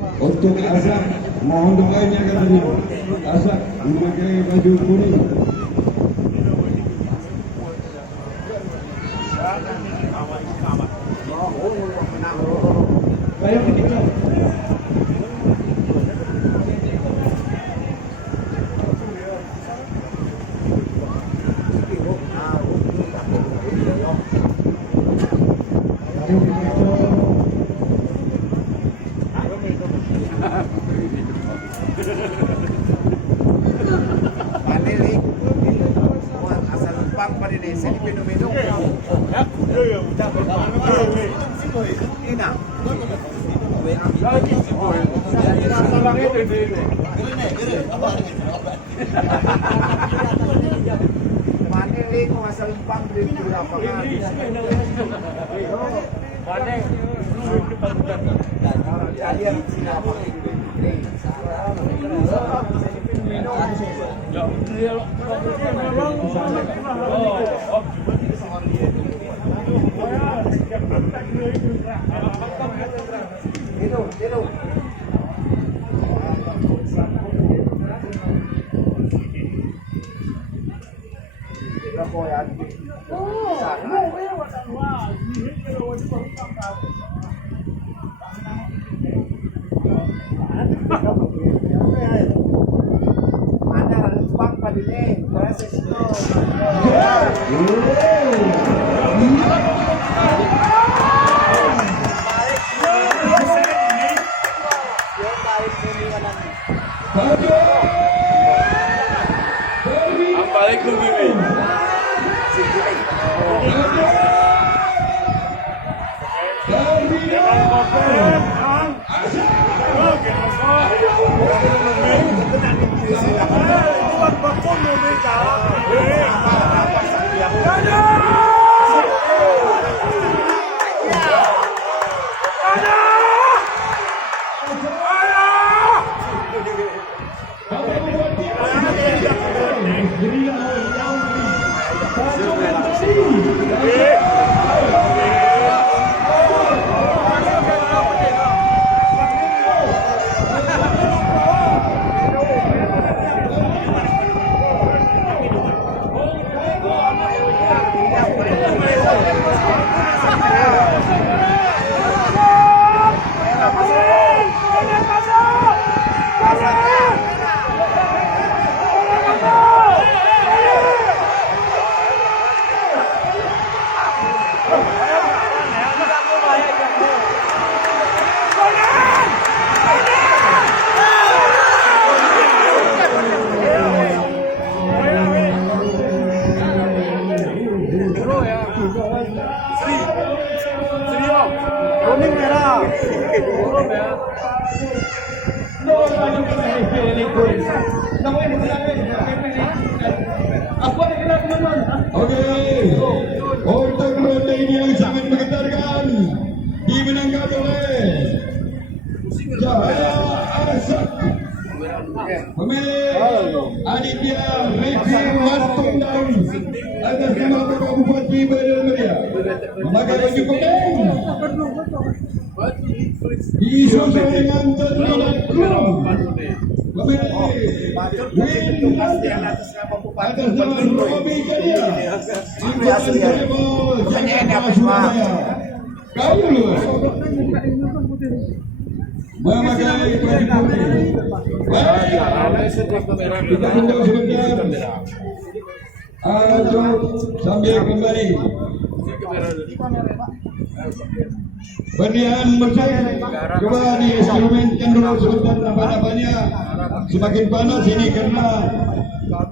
Untuk Asad, mohon doanya katanya. Asad memakai baju kuning. Saya ketinggalan. Untuk ronde ini yang sangat menggetarkan dimenangkan oleh Cahaya Asad, pemilik aditya Revi Matundang atas nama Bapak Bupati Meriah memakai baju kuning disusul dengan terlihat krum pemilik Win atas nama Robi Cahaya angkutan travel Jakarta Surabaya. Kau dulu memakai baju putih. Baik, kita tunggu sebentar. Lanjut sambil kembali. Berlian bersih. Coba diinstrumenkan dulu sebentar apa-apanya. Semakin panas ini karena